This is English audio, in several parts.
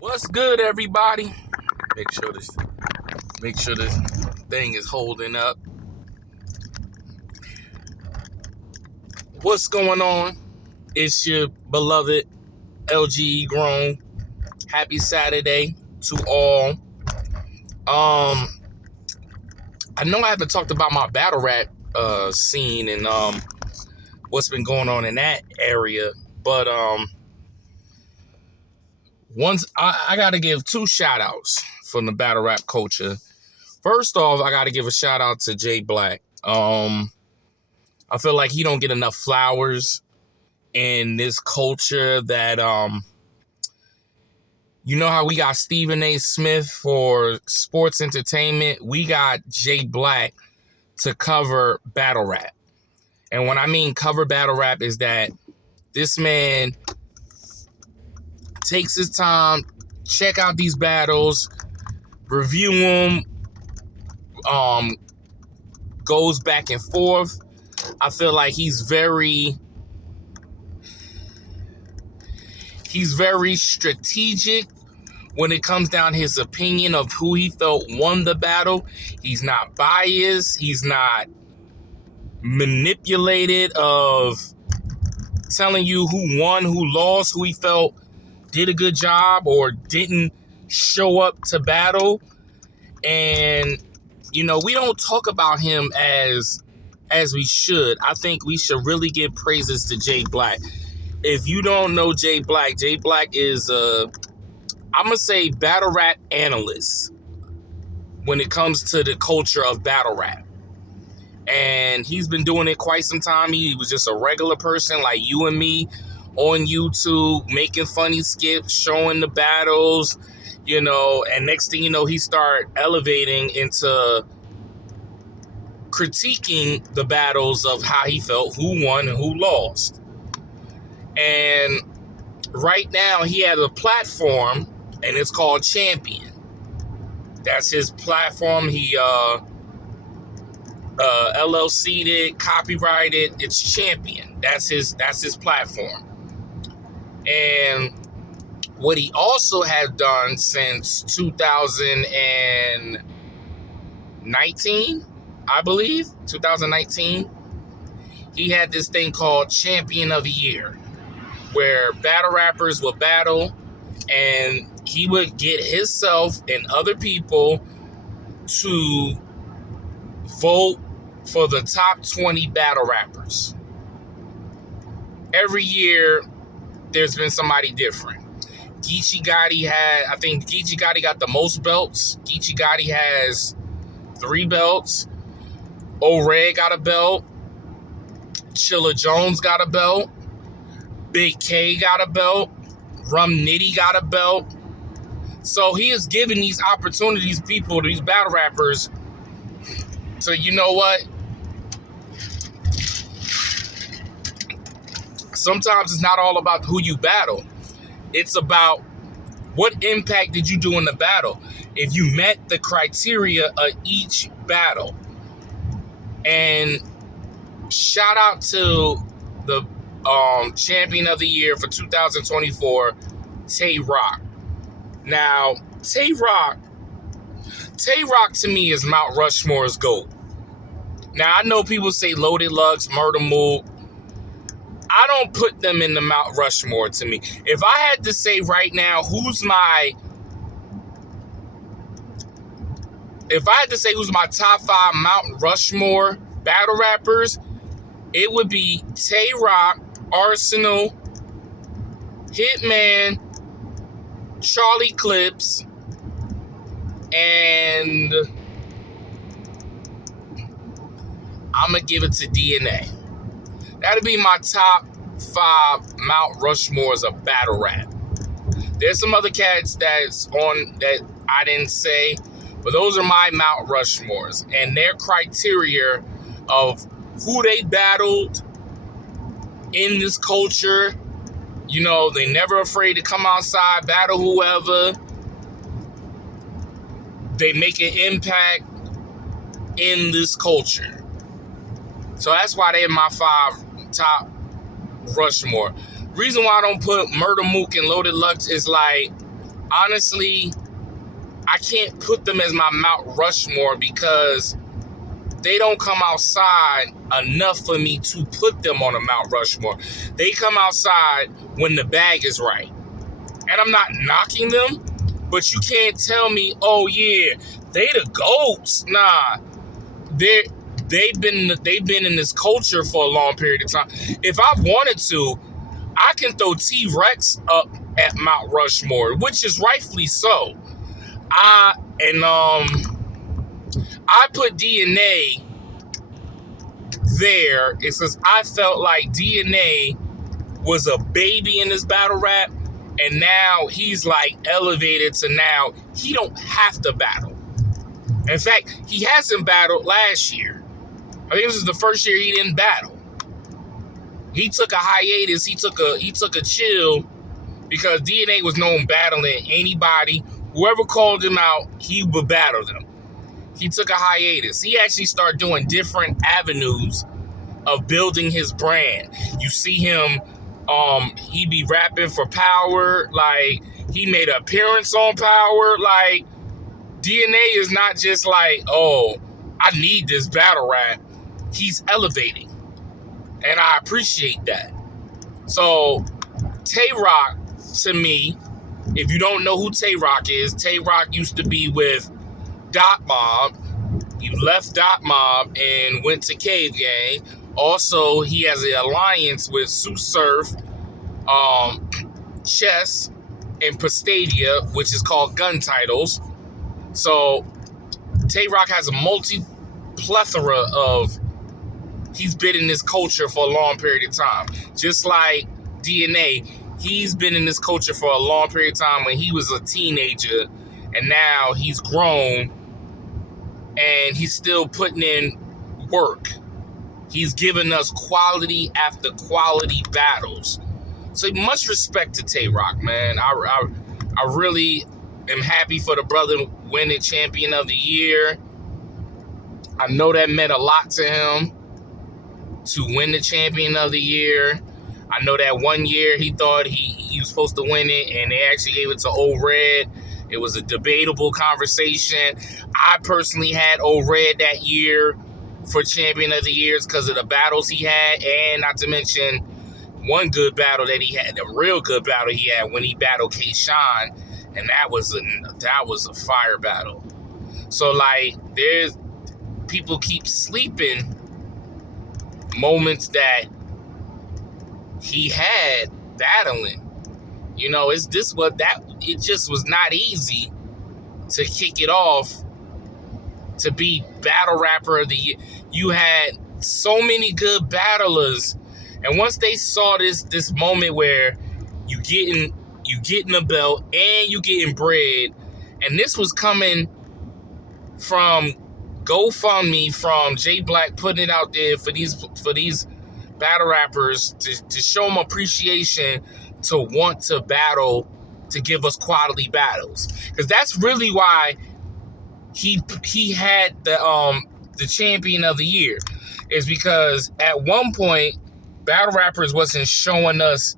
What's good, everybody? Make sure this thing is holding up. What's going on? It's your beloved LGE Grown. Happy Saturday to all. I know I haven't talked about my battle rap scene and what's been going on in that area, but once I got to give two shout outs from the battle rap culture. First off, I got to give a shout out to Jay Black. I feel like he don't get enough flowers in this culture that, you know how we got Stephen A. Smith for sports entertainment? We got Jay Black to cover battle rap. And when I mean cover battle rap is that this man takes his time, check out these battles, review them, goes back and forth. I feel like he's very strategic when it comes down his opinion of who he felt won the battle. He's not biased. He's not manipulated of telling you who won, who lost, who he felt did a good job or didn't show up to battle. And, you know, we don't talk about him as we should. I think we should really give praises to Jay Black. If you don't know Jay Black is I'm going to say battle rap analyst when it comes to the culture of battle rap. And he's been doing it quite some time. He was just a regular person like you and me on YouTube, making funny skits, showing the battles, you know, and next thing you know, he started elevating into critiquing the battles of how he felt, who won and who lost. And right now he has a platform and it's called Champion. That's his platform. He LLC'd it, copyrighted. It's Champion. That's his platform. And what he also has done since 2019, I believe, 2019, he had this thing called Champion of the Year, where battle rappers would battle, and he would get himself and other people to vote for the top 20 battle rappers. Every year, there's been somebody different. Geechee Gotti got the most belts. Geechee Gotti has 3 belts. O-Red got a belt. Chilla Jones got a belt. Big K got a belt. Rum Nitty got a belt. So he is giving these opportunities, these battle rappers, so you know what? Sometimes it's not all about who you battle. It's about what impact did you do in the battle. If you met the criteria of each battle. And shout out to the Champion of the Year for 2024, Tay Rock. Now, Tay Rock to me is Mount Rushmore's GOAT. Now, I know people say Loaded Lux, Murder Mook. I don't put them in the Mount Rushmore to me. If I had to say right now who's my top 5 Mount Rushmore battle rappers, it would be Tay Rock, Arsenal, Hitman, Charlie Clips, and I'm going to give it to DNA. That'll be my top 5 Mount Rushmores of battle rap. There's some other cats that's on that I didn't say, but those are my Mount Rushmores. And their criteria of who they battled in this culture, you know, they never afraid to come outside, battle whoever. They make an impact in this culture. So that's why they're my 5 top Rushmore. Reason why I don't put Murder Mook and Loaded Lux is like, honestly, I can't put them as my Mount Rushmore because they don't come outside enough for me to put them on a Mount Rushmore. They come outside when the bag is right. And I'm not knocking them, but you can't tell me, oh yeah, they the GOATs. Nah, they've been in this culture for a long period of time. If I wanted to, I can throw T-Rex up at Mount Rushmore, which is rightfully so. I put DNA there. It's because I felt like DNA was a baby in this battle rap, and now he's like elevated to now he don't have to battle. In fact, he hasn't battled last year. I think this is the first year he didn't battle. He took a hiatus. He took a chill because DNA was known battling anybody. Whoever called him out, he would battle them. He took a hiatus. He actually started doing different avenues of building his brand. You see him, he be rapping for Power. Like, he made an appearance on Power. Like, DNA is not just like, oh, I need this battle rap. He's elevating. And I appreciate that. So, Tay Rock, to me, if you don't know who Tay Rock is, Tay Rock used to be with Dot Mob. He left Dot Mob and went to Cave Gang. Also, he has an alliance with Sue Surf, Chess, and Pastadia, which is called Gun Titles. So, Tay Rock has a plethora of... He's been in this culture for a long period of time. Just like DNA, he's been in this culture for a long period of time when he was a teenager, and now he's grown, and he's still putting in work. He's given us quality after quality battles. So much respect to Tay Rock, man. I really am happy for the brother winning Champion of the Year. I know that meant a lot to him to win the Champion of the Year. I know that one year he thought he was supposed to win it, and they actually gave it to Old Red. It was a debatable conversation. I personally had Old Red that year for Champion of the Years because of the battles he had, and not to mention one good battle that he had, the real good battle he had when he battled K-Shine, and that was a fire battle. So, like, there's people keep sleeping moments that he had battling. You know, it just was not easy to kick it off to be battle rapper of the year. You had so many good battlers, and once they saw this moment where you getting a belt and you getting bread, and this was coming from GoFundMe from J Black putting it out there for these battle rappers to show them appreciation, to want to battle, to give us quality battles, because that's really why he had the Champion of the Year, is because at one point battle rappers wasn't showing us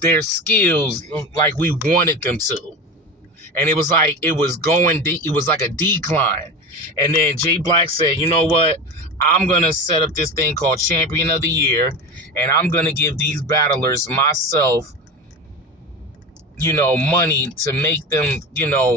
their skills like we wanted them to. And it was like it was like a decline. And then J Black said, you know what? I'm going to set up this thing called Champion of the Year, and I'm going to give these battlers myself, money to make them,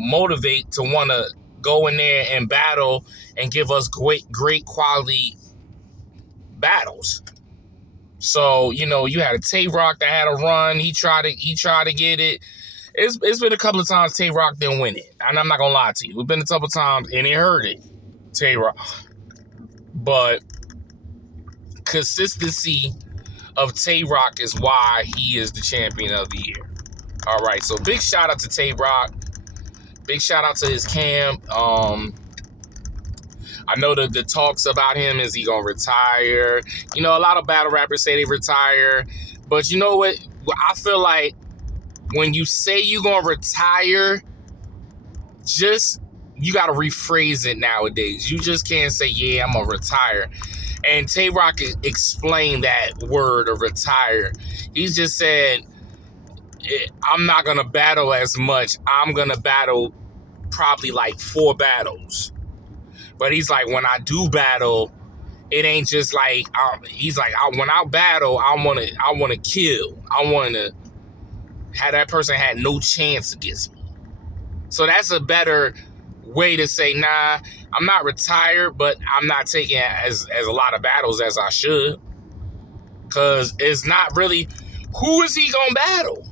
motivate to want to go in there and battle and give us great quality battles. So, you had a Tay Rock that had a run. He tried to get it. It's been a couple of times Tay Rock didn't win it. And I'm not going to lie to you. It's been a couple of times, and it hurt it, Tay Rock. But consistency of Tay Rock is why he is the Champion of the Year. All right, so big shout out to Tay Rock. Big shout out to his camp. I know that the talks about him, is he going to retire? A lot of battle rappers say they retire. But you know what? I feel like when you say you're going to retire, you got to rephrase it nowadays. You just can't say, yeah, I'm going to retire. And Tay Rock explained that word of retire. He just said, I'm not gonna battle as much. I'm gonna battle probably like 4 battles. But he's like, when I do battle, it ain't just like he's like, when I battle, I wanna kill. I wanna have that person had no chance against me. So that's a better way to say, nah, I'm not retired, but I'm not taking as a lot of battles as I should. Cause it's not really, who is he gonna battle?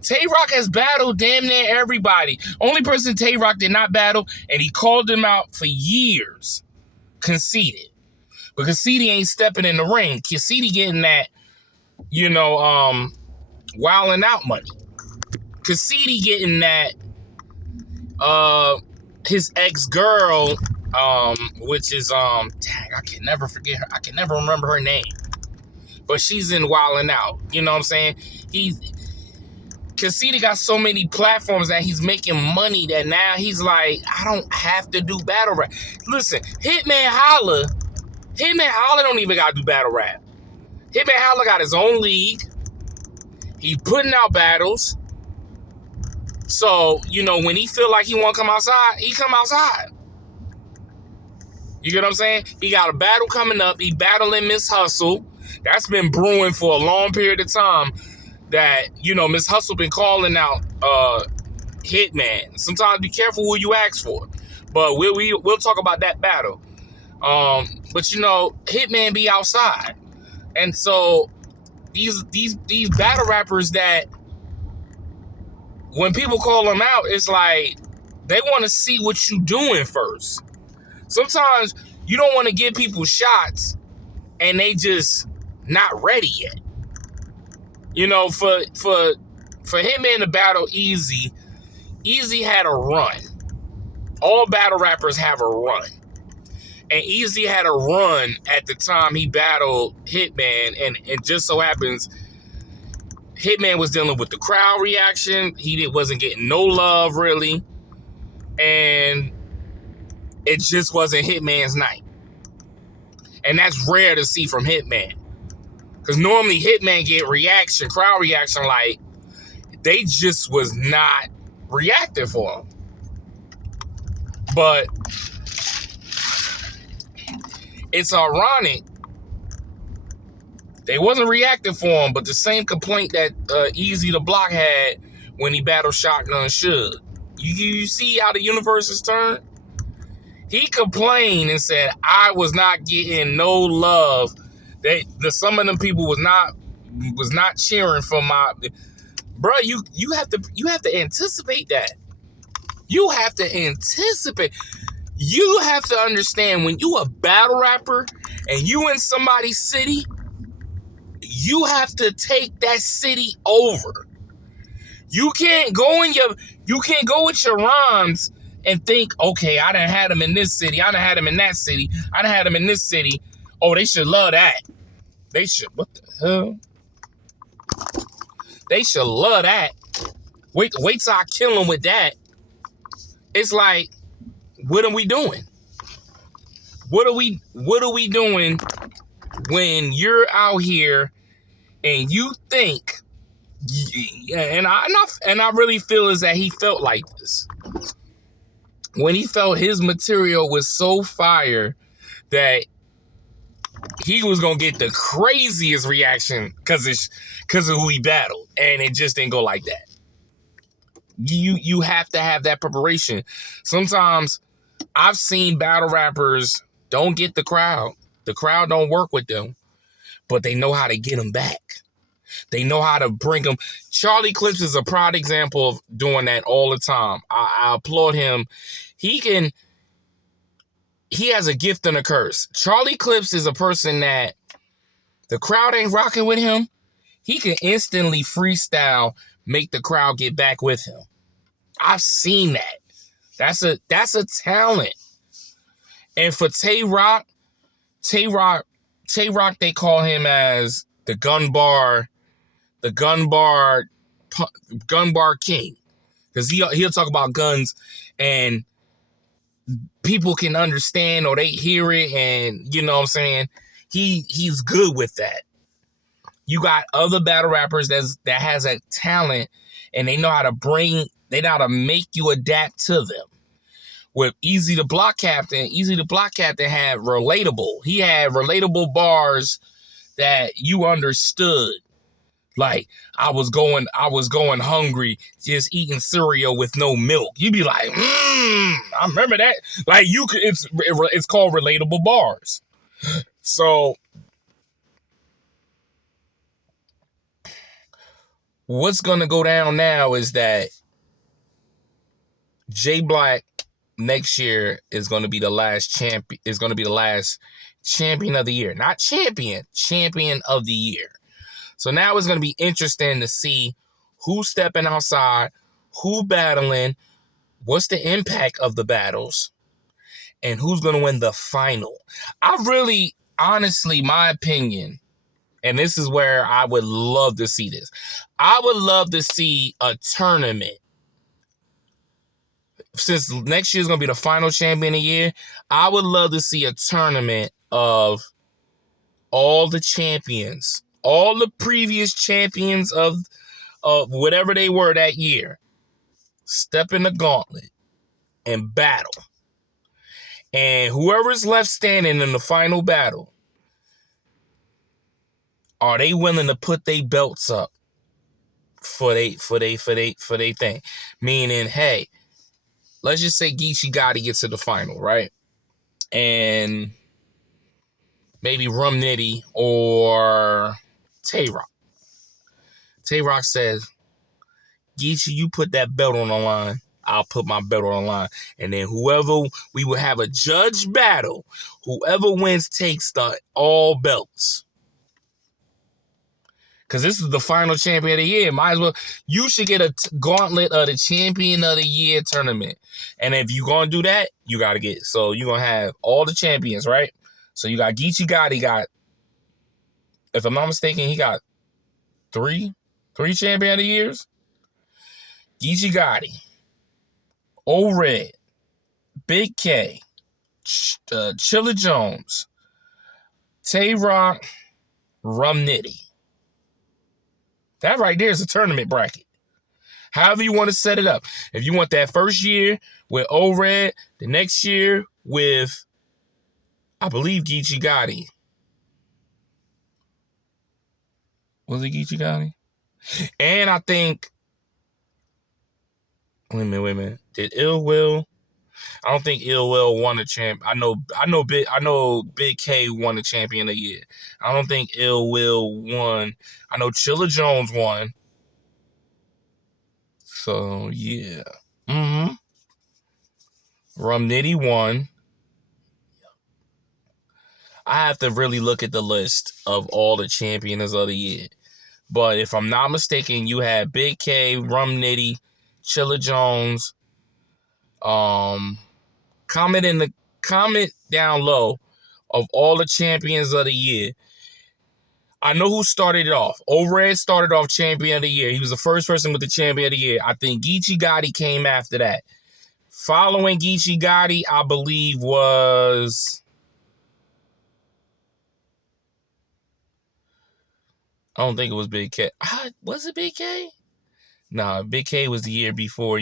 Tay Rock has battled damn near everybody. Only person Tay Rock did not battle, and he called him out for years, Conceited. But Conceited ain't stepping in the ring. Conceited getting that, wilding out money. Conceited getting that, his ex-girl, which is, dang, I can never forget her. I can never remember her name. But she's in wilding out. You know what I'm saying? Conceited got so many platforms that he's making money that now he's like, I don't have to do battle rap. Listen, Hitman Holla don't even got to do battle rap. Hitman Holla got his own league. He's putting out battles. So, when he feel like he want to come outside, he come outside. You get what I'm saying? He got a battle coming up. He battling Miss Hustle. That's been brewing for a long period of time. That, Miss Hustle been calling out Hitman. Sometimes be careful who you ask for. But we'll talk about that battle. But Hitman be outside. And so these battle rappers that when people call them out, it's like they want to see what you doing first. Sometimes you don't want to give people shots and they just not ready yet. For Hitman to battle Easy had a run. All battle rappers have a run. And Easy had a run at the time he battled Hitman, and it just so happens Hitman was dealing with the crowd reaction. He wasn't getting no love, really. And it just wasn't Hitman's night. And that's rare to see from Hitman. Because normally Hitman get crowd reaction, like they just was not reacting for him. But it's ironic. They wasn't reacting for him, but the same complaint that Easy the Block had when he battled Shotgun Suge. You see how the universe is turned? He complained and said, I was not getting no love. Some of them people was not cheering for my. Bro, you have to anticipate that. You have to anticipate. You have to understand when you a battle rapper and you in somebody's city, you have to take that city over. You can't go with your rhymes and think, okay, I done had him in this city, I done had him in that city, I done had him in this city. Oh, they should love that. They should. What the hell? They should love that. Wait till I kill them with that. It's like, what are we doing? What are we doing when you're out here and you think, and I really feel is that he felt like this. When he felt his material was so fire that he was gonna get the craziest reaction because of who he battled, and it just didn't go like that. You have to have that preparation. Sometimes I've seen battle rappers don't get the crowd. The crowd don't work with them, but they know how to get them back. They know how to bring them. Charlie Clips is a prime example of doing that all the time. I applaud him. He has a gift and a curse. Charlie Clips is a person that the crowd ain't rocking with him. He can instantly freestyle, make the crowd get back with him. I've seen that. That's a talent. And for Tay Rock, they call him as the gun bar king. Because he'll talk about guns and people can understand or they hear it, and you know what I'm saying? He's good with that. You got other battle rappers that has a talent, and they know how to make you adapt to them. With Easy the Block Captain had relatable. He had relatable bars that you understood. Like, I was going hungry, just eating cereal with no milk. You'd be like, I remember that. Like, it's called relatable bars. So what's gonna go down now is that J Black next year is gonna be the last champion. Is gonna be the last champion of the year, not champion of the year. So now it's gonna be interesting to see who's stepping outside, who battling, what's the impact of the battles, and who's gonna win the final. I really, honestly, my opinion, and this is where I would love to see this. I would love to see a tournament. Since next year is going to be the final champion of the year, I would love to see a tournament of all the champions, all the previous champions of whatever they were that year, step in the gauntlet and battle. And whoever's left standing in the final battle, are they willing to put their belts up for they thing? Meaning, hey, let's just say Geechee Gotti gets to the final, right? And maybe Rum Nitty or Tay Rock. Tay Rock says, Geechee, you put that belt on the line. I'll put my belt on the line. And then we will have a judge battle. Whoever wins takes all belts. Because this is the final champion of the year. Might as well. You should get a gauntlet of the champion of the year tournament. And if you're going to do that, you got to get. So you're going to have all the champions, right? So you got Geechee Gotti if I'm not mistaken, he got three champion of the years. Geechee Gotti, O-Red, Big K, Chilla Jones, Tay Rock, Rum Nitty. That right there is a tournament bracket. However you want to set it up. If you want that first year with O-Red, the next year with, I believe, Geechee Gotti. Was it Geechee Gotti? And I think, wait a minute. Did Ill Will? I don't think Ill Will won a champ. I know Big K won the champion of the year. I don't think Ill Will won. I know Chilla Jones won. So yeah. Rum Nitty won. I have to really look at the list of all the champions of the year. But if I'm not mistaken, you had Big K, Rum Nitty, Chilla Jones. Comment down low of all the champions of the year. I know who started it off. O-Red started off champion of the year. He was the first person with the champion of the year. I think Geechee Gotti came after that. Following Geechee Gotti, I believe was... I don't think it was Big K. Was it Big K? Nah, Big K was the year before.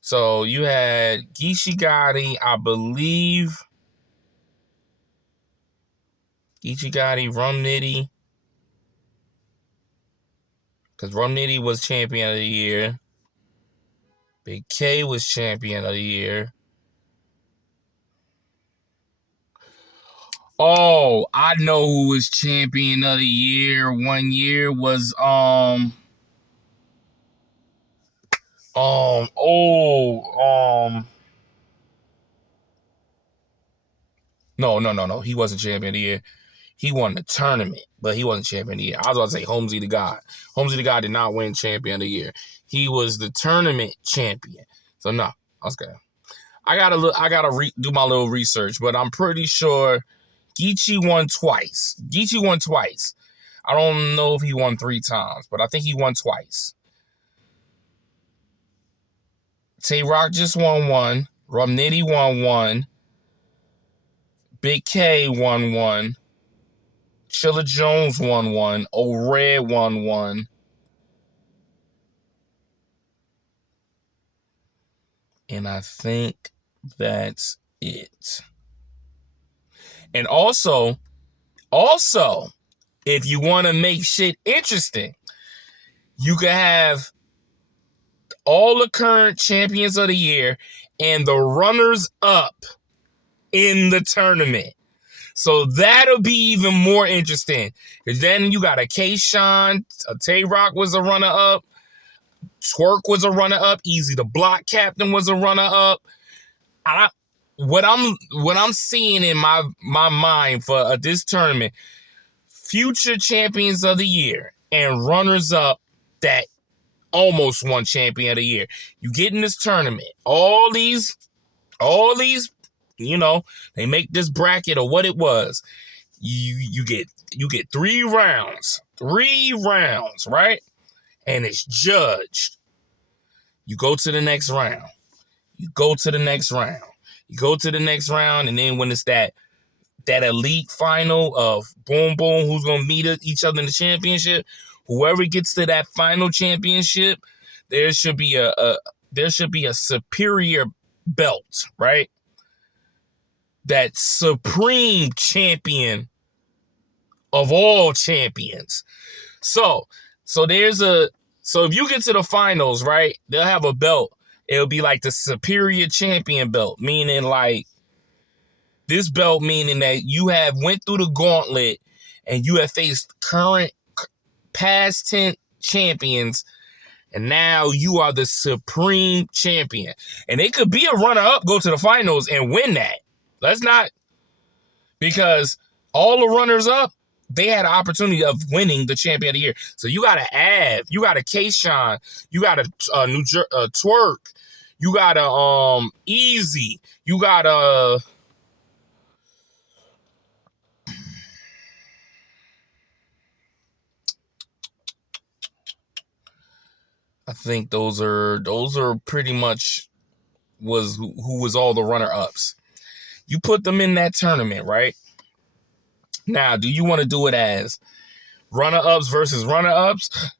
So you had Geechee Gotti, I believe. Geechee Gotti, Rum Nitty. Because Rum Nitty was champion of the year. Big K was champion of the year. Oh, I know who was champion of the year. One year was No. He wasn't champion of the year. He won the tournament, but he wasn't champion of the year. I was about to say Holmesy the God. Holmesy the God did not win champion of the year. He was the tournament champion. So no, I was good. I gotta do my little research, but I'm pretty sure Geechee won twice. I don't know if he won 3 times, but I think he won twice. Tay Rock just won 1. Rum Nitty won 1. Big K won 1. Chilla Jones won one. O'Red won one. And I think that's it. And also, if you want to make shit interesting, you can have all the current champions of the year and the runners up in the tournament. So that'll be even more interesting. Because then you got a K-Shine, a Tay-Rock was a runner-up, Twerk was a runner-up, Easy the Block Captain was a runner-up. What I'm seeing in my mind for this tournament, future champions of the year and runners-up that almost won champion of the year. You get in this tournament, all these, they make this bracket or what it was. You get 3 rounds, right? And it's judged. You go to the next round. You go to the next round, and then when it's that elite final of boom, who's gonna meet each other in the championship, whoever gets to that final championship, there should be a superior belt, right? That supreme champion of all champions. So if you get to the finals, right, they'll have a belt. It'll be like the superior champion belt, meaning like this belt, meaning that you have went through the gauntlet and you have faced current past 10 champions, and now you are the supreme champion. And it could be a runner-up, go to the finals and win that. Let's not, because all the runners-up, they had an opportunity of winning the champion of the year. So you got a Av, you got a K-Shine, you got a Twerk, you got a Easy, you got a I think those are pretty much who was all the runner-ups. You put them in that tournament, right? Now, do you want to do it as runner-ups versus runner-ups,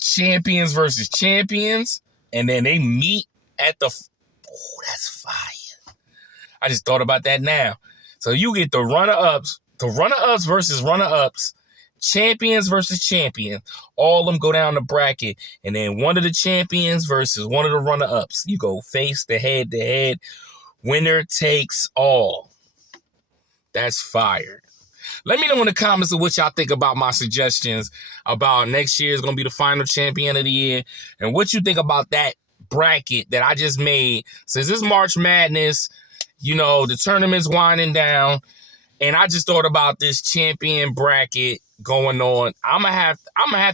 champions versus champions, and then they meet at the... Oh, that's fire. I just thought about that now. So you get the runner-ups versus runner-ups, champions versus champions. All of them go down the bracket, and then one of the champions versus one of the runner-ups. You go face to head. Winner takes all. That's fire. Let me know in the comments of what y'all think about my suggestions about next year is going to be the final champion of the year, and what you think about that bracket that I just made. Since it's March Madness, the tournament's winding down, and I just thought about this champion bracket going on. I'm gonna have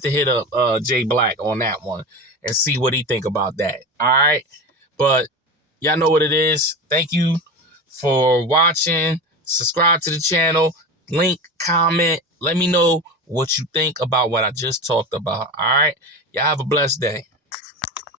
to hit up Jay Black on that one and see what he think about that. All right, but y'all know what it is. Thank you for watching. Subscribe to the channel. Link, comment. Let me know what you think about what I just talked about. All right, y'all have a blessed day.